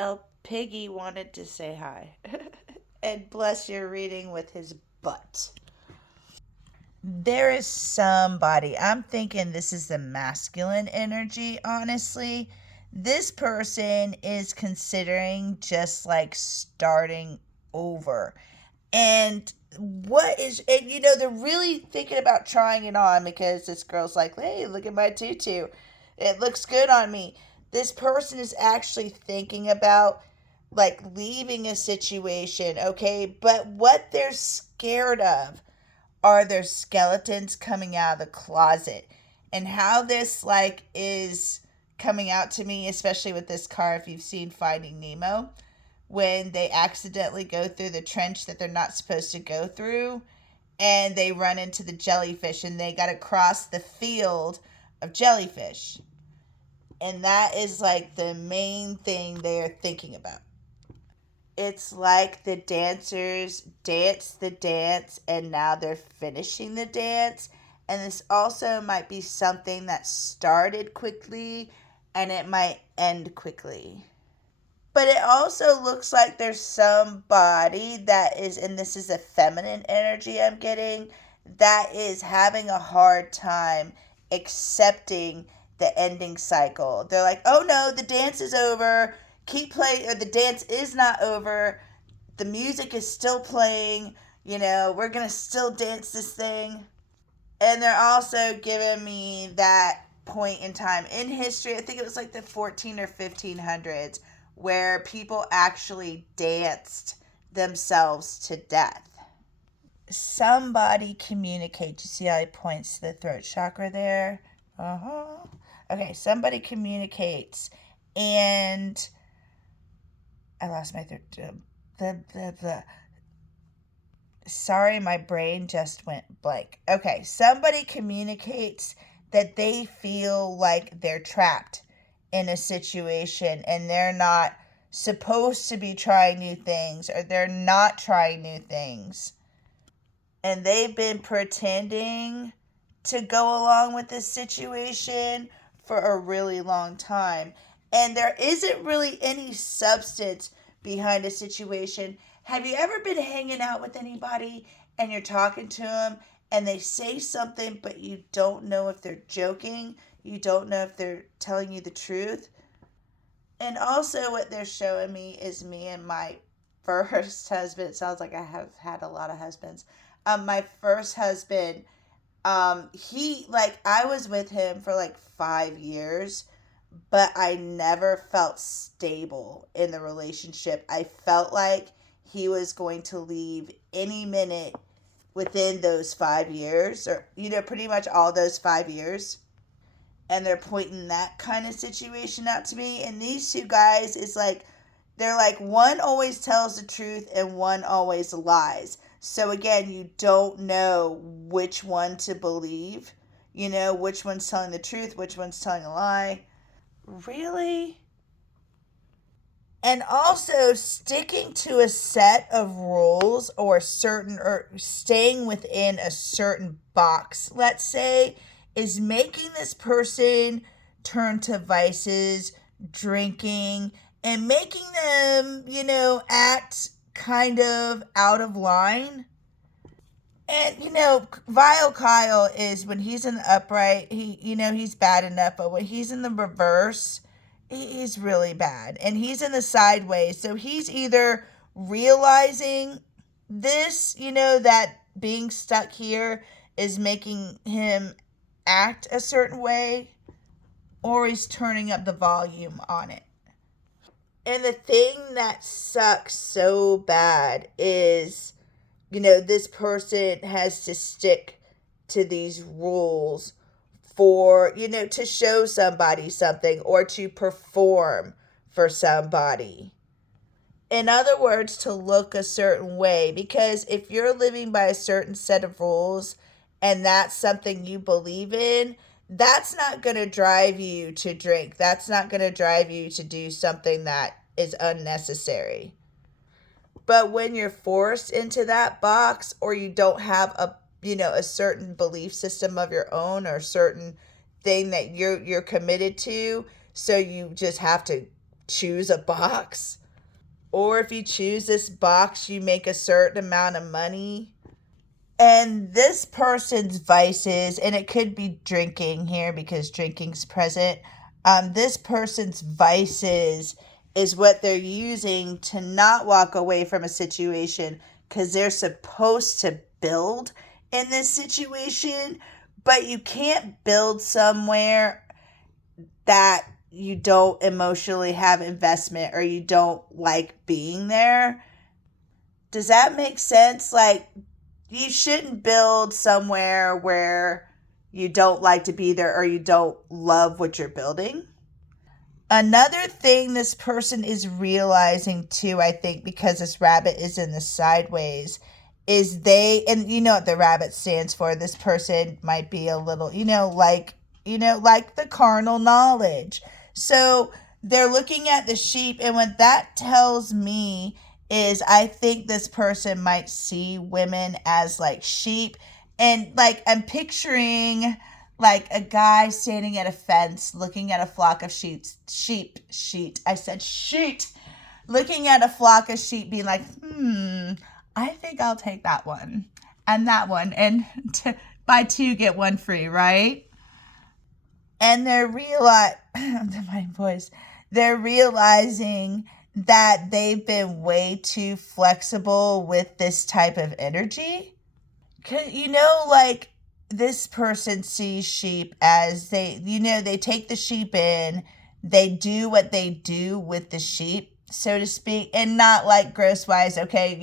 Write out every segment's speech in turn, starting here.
El Piggy wanted to say hi. And bless your reading with his butt. There is somebody, I'm thinking this is the masculine energy, honestly. This person is considering just like starting over. And they're really thinking about trying it on because this girl's like, hey, look at my tutu. It looks good on me. This person is actually thinking about like leaving a situation, okay? But what they're scared of are their skeletons coming out of the closet. And how this like is coming out to me, especially with this car, if you've seen Finding Nemo, when they accidentally go through the trench that they're not supposed to go through and they run into the jellyfish and they got to cross the field of jellyfish. And that is like the main thing they are thinking about. It's like the dancers dance the dance and now they're finishing the dance. And this also might be something that started quickly and it might end quickly. But it also looks like there's somebody that is, and this is a feminine energy I'm getting, that is having a hard time accepting the ending cycle. They're like, oh no, the dance is over. Keep playing, or the dance is not over. The music is still playing. We're going to still dance this thing. And they're also giving me that point in time in history. I think it was like the 14 or 1500s where people actually danced themselves to death. Somebody communicates. You see how it points to the throat chakra there? Uh-huh. Okay, somebody communicates. And I lost my throat. Sorry, my brain just went blank. Okay, somebody communicates that they feel like they're trapped in a situation and they're not supposed to be trying new things or they're not trying new things. And they've been pretending to go along with this situation for a really long time. And there isn't really any substance behind a situation. Have you ever been hanging out with anybody and you're talking to them and they say something, but you don't know if they're joking? You don't know if they're telling you the truth? And also, what they're showing me is me and my first husband. It sounds like I have had a lot of husbands. My first husband, he, like, I was with him for like 5 years, but I never felt stable in the relationship. I felt like he was going to leave any minute within those 5 years, or, pretty much all those 5 years. And they're pointing that kind of situation out to me. And these two guys is like, they're like, one always tells the truth and one always lies. So again, you don't know which one to believe, which one's telling the truth, which one's telling a lie. Really? And also sticking to a set of rules or staying within a certain box, let's say, is making this person turn to vices, drinking, and making them, act kind of out of line. And Vile Kyle is, when he's in the upright, he's bad enough, but when he's in the reverse, he's really bad. And he's in the sideways. So he's either realizing this, that being stuck here is making him act a certain way, or he's turning up the volume on it. And the thing that sucks so bad is, this person has to stick to these rules for, to show somebody something or to perform for somebody. In other words, to look a certain way. Because if you're living by a certain set of rules and that's something you believe in, that's not going to drive you to drink. That's not going to drive you to do something that is unnecessary. But when you're forced into that box, or you don't have a certain belief system of your own, or a certain thing that you're committed to, so you just have to choose a box. Or if you choose this box, you make a certain amount of money. And this person's vices, and it could be drinking here because drinking's present. This person's vices is what they're using to not walk away from a situation because they're supposed to build in this situation, but you can't build somewhere that you don't emotionally have investment or you don't like being there. Does that make sense? Like, you shouldn't build somewhere where you don't like to be there or you don't love what you're building. Another thing this person is realizing too, I think, because this rabbit is in the sideways, is and you know what the rabbit stands for. This person might be a little, like the carnal knowledge. So they're looking at the sheep, and what that tells me is I think this person might see women as like sheep. And like I'm picturing like a guy standing at a fence looking at a flock of sheep, looking at a flock of sheep being like, I think I'll take that one and that one, and buy two, get one free, right? And they're realizing that they've been way too flexible with this type of energy. Like this person sees sheep as they take the sheep in, they do what they do with the sheep, so to speak, and not like gross wise, okay,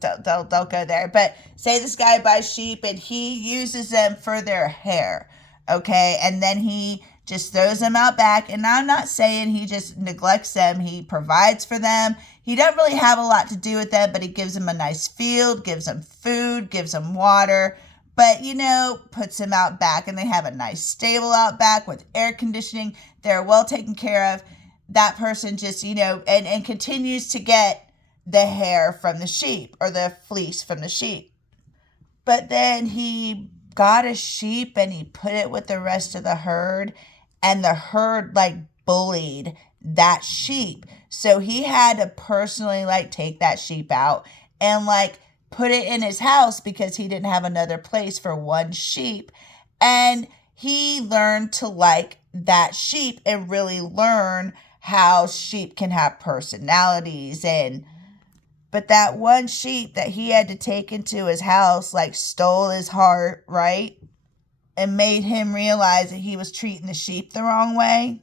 don't go there. But say this guy buys sheep and he uses them for their hair, okay, and then he just throws them out back. And I'm not saying he just neglects them. He provides for them. He doesn't really have a lot to do with them, but he gives them a nice field, gives them food, gives them water, but, puts them out back, and they have a nice stable out back with air conditioning. They're well taken care of. That person just, and continues to get the hair from the sheep or the fleece from the sheep. But then he got a sheep and he put it with the rest of the herd, and the herd like bullied that sheep. So he had to personally like take that sheep out and like put it in his house because he didn't have another place for one sheep. And he learned to like that sheep and really learn how sheep can have personalities. But that one sheep that he had to take into his house like stole his heart, right? And made him realize that he was treating the sheep the wrong way.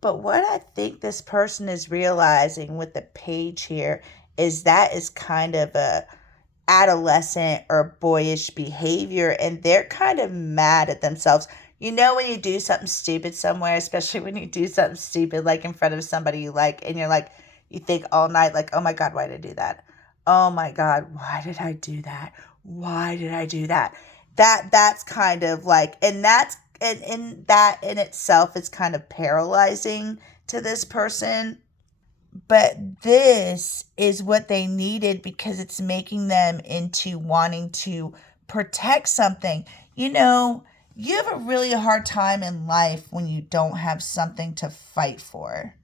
But what I think this person is realizing with the page here is that is kind of a adolescent or boyish behavior, and they're kind of mad at themselves. When you do something stupid somewhere, especially when you do something stupid like in front of somebody you like, and you're like, you think all night like, oh my God, why did I do that? Oh my God, why did I do that? Why did I do that? That's kind of like, and that in itself is kind of paralyzing to this person. But this is what they needed because it's making them into wanting to protect something. You have a really hard time in life when you don't have something to fight for.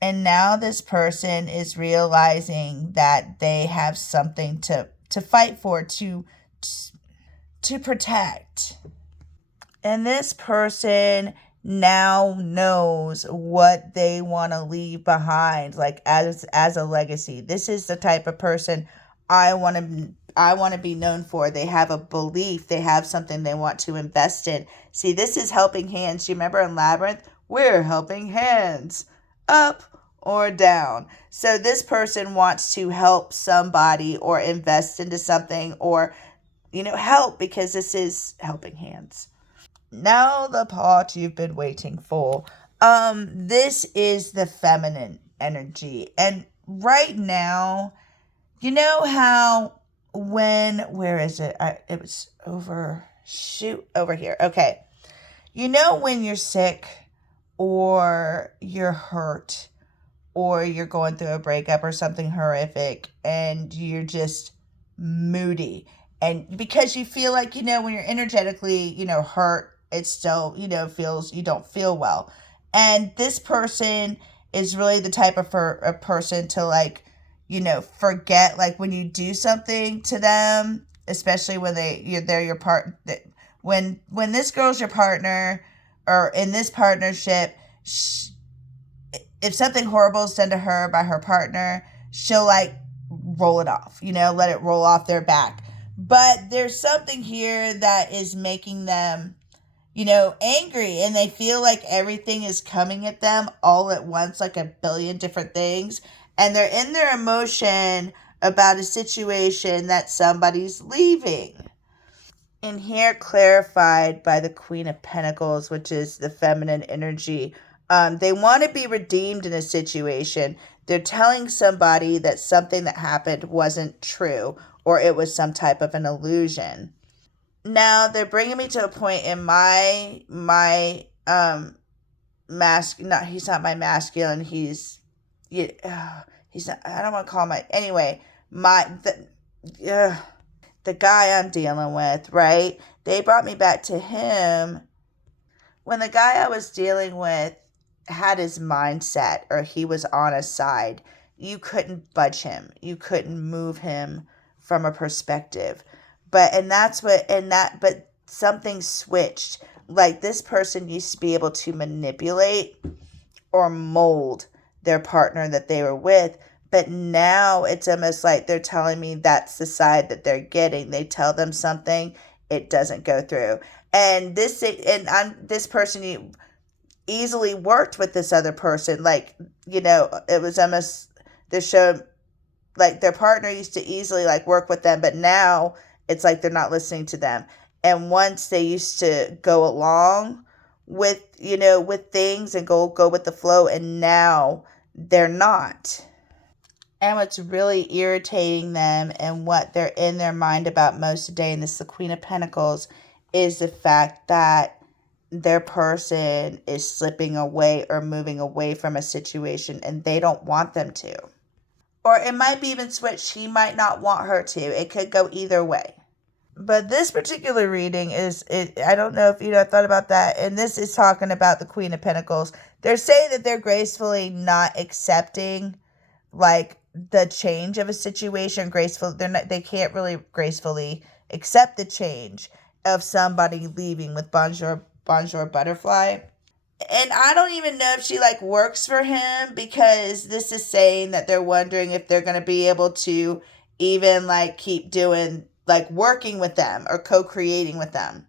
And now this person is realizing that they have something to fight for, to protect. And this person now knows what they want to leave behind, like as a legacy. This is the type of person I want to be known for. They have a belief, they have something they want to invest in. See, this is helping hands. Do you remember in Labyrinth? We're helping hands, up or down. So this person wants to help somebody or invest into something or help, because this is helping hands. Now the part you've been waiting for. This is the feminine energy. And right now, you know how where is it? It was over here. Okay. When you're sick or you're hurt or you're going through a breakup or something horrific and you're just moody, and because you feel like, when you're energetically, hurt, it still, feels you don't feel well. And this person is really the type of a person to like, forget, like when you do something to them, especially when they're your part. When this girl's your partner, or in this partnership, if something horrible is done to her by her partner, she'll like roll it off, let it roll off their back. But there's something here that is making them, angry, and they feel like everything is coming at them all at once, like a billion different things. And they're in their emotion about a situation that somebody's leaving. And here clarified by the Queen of Pentacles, which is the feminine energy. They want to be redeemed in a situation. They're telling somebody that something that happened wasn't true, or it was some type of an illusion. Now they're bringing me to a point in my he's not my masculine, he's not, I don't want to call my, anyway, the guy I'm dealing with, right? They brought me back to him when the guy I was dealing with had his mindset, or he was on a side. You couldn't budge him. You couldn't move him from a perspective. But something switched. Like this person used to be able to manipulate or mold their partner that they were with. But now it's almost like they're telling me that's the side that they're getting. They tell them something, it doesn't go through. And this person easily worked with this other person. Like, it was almost, they showed like their partner used to easily like work with them, but now it's like they're not listening to them. And once they used to go along with, with things and go with the flow, and now they're not. And what's really irritating them and what they're in their mind about most today, and this is the Queen of Pentacles, is the fact that their person is slipping away or moving away from a situation, and they don't want them to. Or it might be even switched. He might not want her to. It could go either way. But this particular reading I don't know if you thought about that. And this is talking about the Queen of Pentacles. They're saying that they're gracefully not accepting like the change of a situation. They can't really gracefully accept the change of somebody leaving with Bonjour Butterfly. And I don't even know if she like works for him, because this is saying that they're wondering if they're going to be able to even like keep doing like working with them or co-creating with them.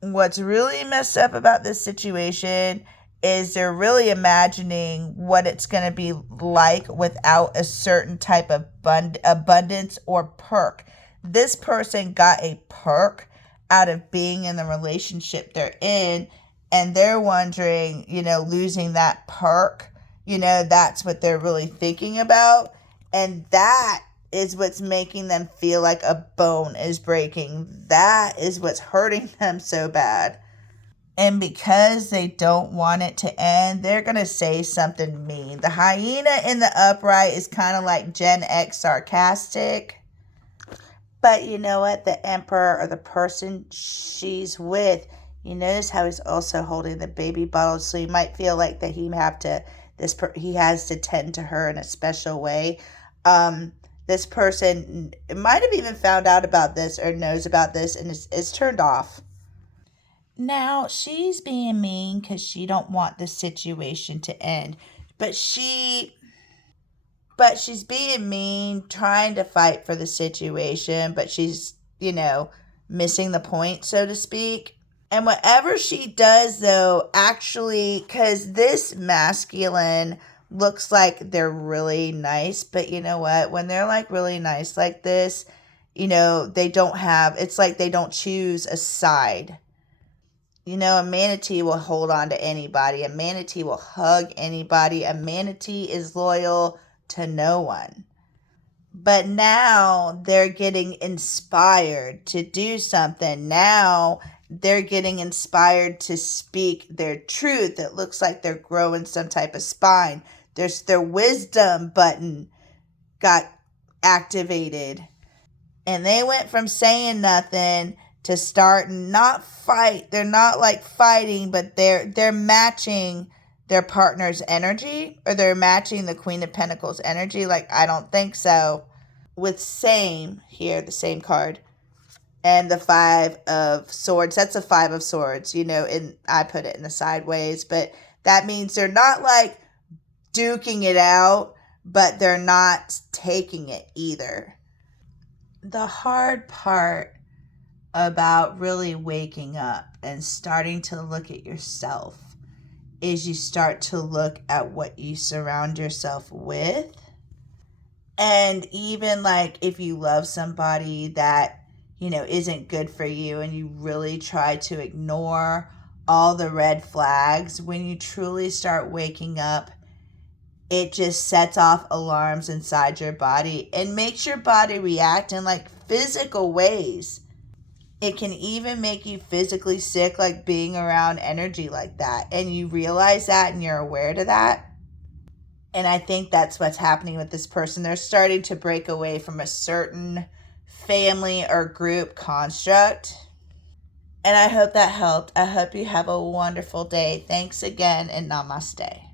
What's really messed up about this situation is they're really imagining what it's going to be like without a certain type of abundance or perk. This person got a perk out of being in the relationship they're in, and they're wondering, losing that perk, that's what they're really thinking about. And that is what's making them feel like a bone is breaking. That is what's hurting them so bad. And because they don't want it to end, they're going to say something mean. The hyena in the upright is kind of like Gen X sarcastic. But you know what? The emperor, or the person she's with, you notice how he's also holding the baby bottle. So you might feel like that he has to tend to her in a special way. This person might have even found out about this or knows about this and is turned off. Now, she's being mean because she don't want the situation to end. But she's being mean, trying to fight for the situation, but she's, missing the point, so to speak. And whatever she does, though, actually, because this masculine looks like they're really nice, but you know what? When they're like really nice like this, it's like they don't choose a side. A manatee will hold on to anybody. A manatee will hug anybody. A manatee is loyal to no one. But now they're getting inspired to do something. Now they're getting inspired to speak their truth. It looks like they're growing some type of spine. Their wisdom button got activated. And they went from saying nothing to start not fight. They're not like fighting, but they're matching their partner's energy, or they're matching the Queen of Pentacles energy. Like, I don't think so. With same here, the same card, and the Five of Swords. That's a Five of Swords, you know, and I put it in the sideways, but that means they're not like duking it out, but they're not taking it either. The hard part about really waking up and starting to look at yourself is you start to look at what you surround yourself with. And even like if you love somebody that, you know, isn't good for you, and you really try to ignore all the red flags, when you truly start waking up, it just sets off alarms inside your body and makes your body react in like physical ways. It can even make you physically sick, like being around energy like that. And you realize that and you're aware to that. And I think that's what's happening with this person. They're starting to break away from a certain family or group construct. And I hope that helped. I hope you have a wonderful day. Thanks again, and namaste.